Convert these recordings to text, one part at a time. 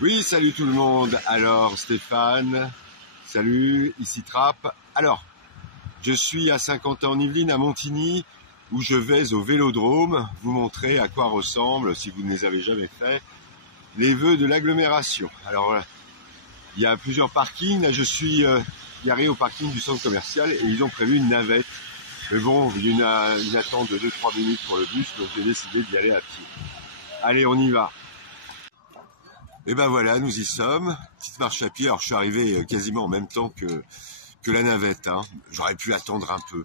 Oui, salut tout le monde. Alors, Stéphane, salut, ici Trapp. Alors, je suis à Saint-Quentin-en-Yvelines, à Montigny, où je vais au Vélodrome vous montrer à quoi ressemblent, si vous ne les avez jamais fait, les vœux de l'agglomération. Alors, il y a plusieurs parkings. Là, je suis garé au parking du centre commercial et ils ont prévu une navette. Mais bon, il y a une attente de 2-3 minutes pour le bus, donc j'ai décidé d'y aller à pied. Allez, on y va. Et ben voilà, nous y sommes. Petite marche à pied. Alors je suis arrivé quasiment en même temps que la navette. Hein. J'aurais pu attendre un peu.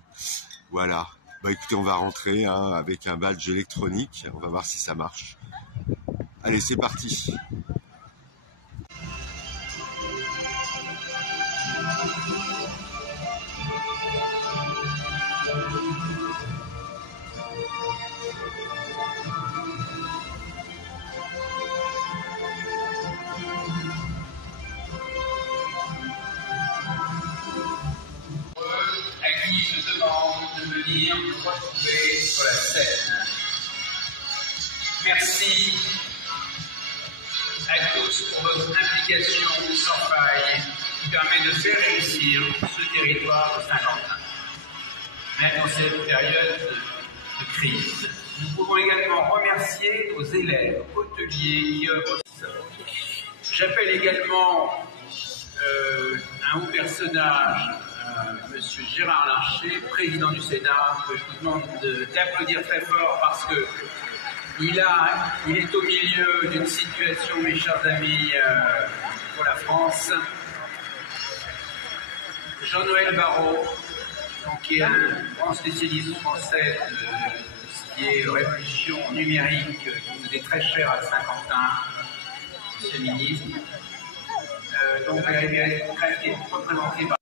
Voilà. Bah écoutez, on va rentrer avec un badge électronique. On va voir si ça marche. Allez, c'est parti. À qui je demande de venir me retrouver sur la scène. Merci à tous pour votre implication sans faille qui permet de faire réussir ce territoire de Saint-Quentin. Même dans cette période de crise. Nous pouvons également remercier nos élèves, hôteliers qui œuvrent. J'appelle également un haut personnage, Monsieur Gérard Larcher, président du Sénat, que je vous demande d'applaudir très fort parce que il est au milieu d'une situation, mes chers amis, pour la France. Jean-Noël Barrot, qui est un grand spécialiste français de ce qui est révolution numérique, qui nous est très cher à Saint-Quentin, Monsieur le ministre. Donc, la RBS concrète qui est représentée par...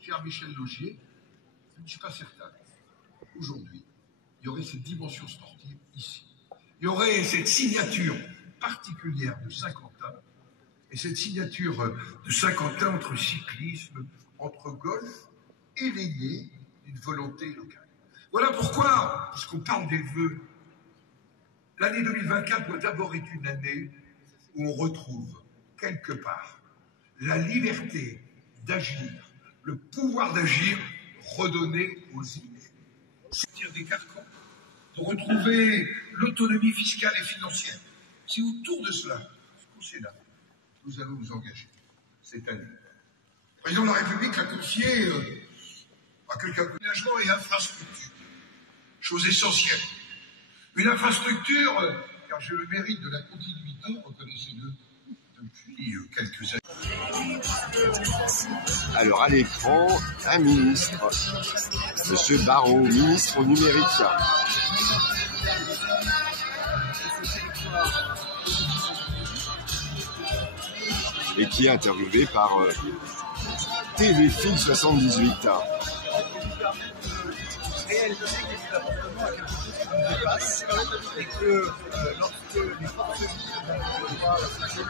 Cher Michel Laugier, je ne suis pas certain. Aujourd'hui, il y aurait cette dimension sportive ici. Il y aurait cette signature particulière de Saint-Quentin, et cette signature de Saint-Quentin entre cyclisme, entre golf, éveillée d'une volonté locale. Voilà pourquoi, puisqu'on parle des vœux, l'année 2024 doit d'abord être une année où on retrouve quelque part la liberté d'agir, le pouvoir d'agir redonné aux îles. Sortir des carcans pour retrouver l'autonomie fiscale et financière. C'est autour de cela, au Sénat, nous allons nous engager cette année. Le président de la République a confié à quelqu'un d'aménagement et infrastructure. Chose essentielle. Une infrastructure, car j'ai le mérite de la continuité, reconnaissez-le, depuis quelques années. Alors à l'écran, un ministre, Monsieur Barrot, ministre au numérique. Et qui est interviewé par TVFil 78. Et que lorsque les forces se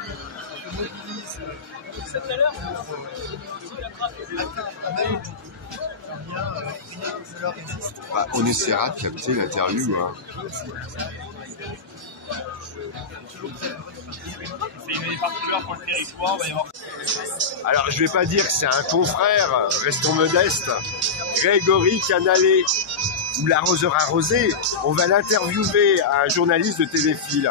mobilisent On essaiera de capter l'interview. C'est une particulière pour le territoire, il va y avoir... Alors je vais pas dire que c'est un confrère, restons modestes, Grégory Canalet, ou l'arroseur arrosé, on va l'interviewer à un journaliste de TVFil.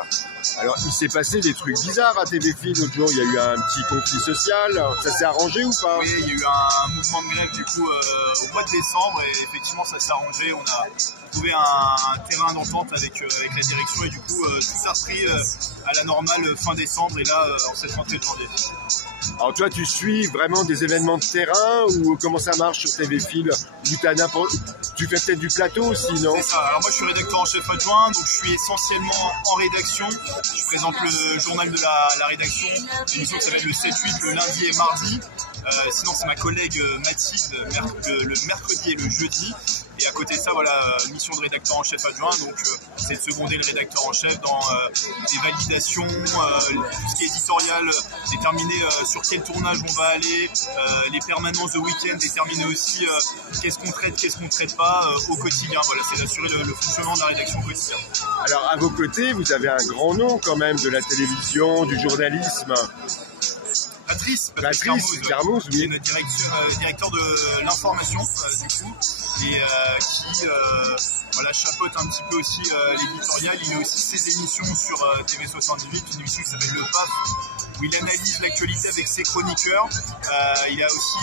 Alors il s'est passé des trucs bizarres à TVFil l'autre jour, il y a eu un petit conflit social, ça s'est arrangé ou pas? Oui, il y a eu un mouvement de grève du coup au mois de décembre et effectivement ça s'est arrangé, on a trouvé un terrain d'entente avec la direction et du coup tout s'est repris à la normale fin décembre et là en cette rentrée de janvier. Alors toi tu suis vraiment des événements de terrain ou comment ça marche sur TVFil? Tu fais peut-être du plateau aussi, non? C'est ça, alors moi je suis rédacteur en chef adjoint, donc je suis essentiellement en rédaction. Je présente le journal de la rédaction, une émission qui s'appelle le 7-8 le lundi et mardi. Sinon, c'est ma collègue Mathilde le mercredi et le jeudi. Et à côté de ça, voilà, mission de rédacteur en chef adjoint, donc c'est de seconder le rédacteur en chef dans des validations, tout ce qui est éditorial, déterminer sur quel tournage on va aller, les permanences de week-end, déterminer aussi qu'est-ce qu'on traite pas au quotidien. Voilà, c'est d'assurer le fonctionnement de la rédaction au quotidien. Alors à vos côtés, vous avez un grand nom quand même de la télévision, du journalisme. Patrice Carmouz, qui est oui. notre directeur de l'information du coup, et qui voilà, chapeaute un petit peu aussi l'éditorial. Il a aussi ses émissions sur TV78, une émission qui s'appelle Le PAF, où il analyse l'actualité avec ses chroniqueurs. Il a aussi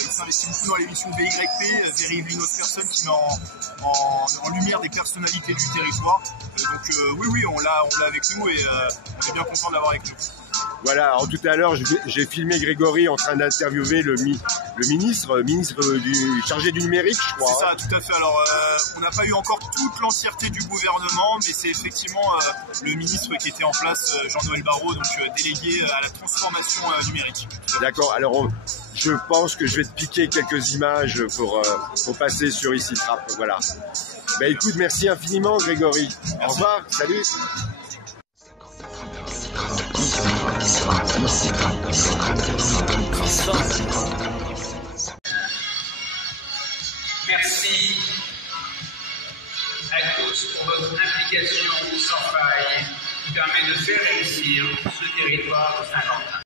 il s'investit beaucoup dans l'émission VYP, Very Luminous Person, qui met en lumière des personnalités du territoire. Donc oui, on l'a avec nous, et on est bien content de l'avoir avec nous. Voilà, alors tout à l'heure, j'ai filmé Grégory en train d'interviewer le ministre chargé du numérique, je crois. C'est ça, tout à fait. Alors, on n'a pas eu encore toute l'entièreté du gouvernement, mais c'est effectivement le ministre qui était en place, Jean-Noël Barrot, donc délégué à la transformation numérique. D'accord, alors je pense que je vais te piquer quelques images pour passer sur Ici Trappe, voilà. Ben écoute, merci infiniment Grégory. Merci. Au revoir, salut. Merci à tous pour votre implication sans faille qui permet de faire réussir ce territoire de Saint-Quentin.